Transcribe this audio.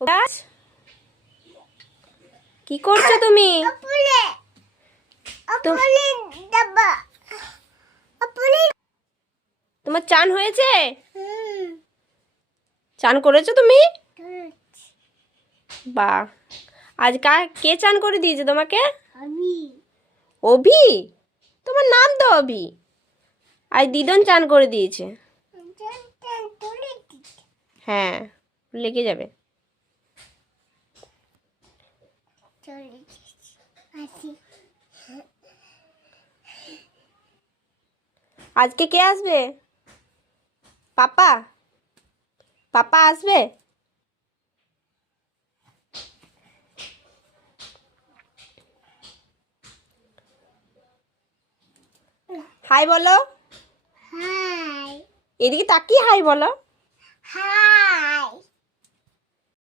গাছ কি করছো তুমি? তোমার চান হয়েছে? চান করেছো তুমি? বাহ, আজ কে চান করে দিয়েছে তোমাকে? অভি? তোমার নাম তো অভি। আজ দিদন চান করে দিয়েছে। হ্যাঁ, লেগে যাবে। আজকে কে আসবে? পাপা? পাপা আসবে? হাই বলো। হাই। এদিকে তাকিয়ে হাই বলো। হাই।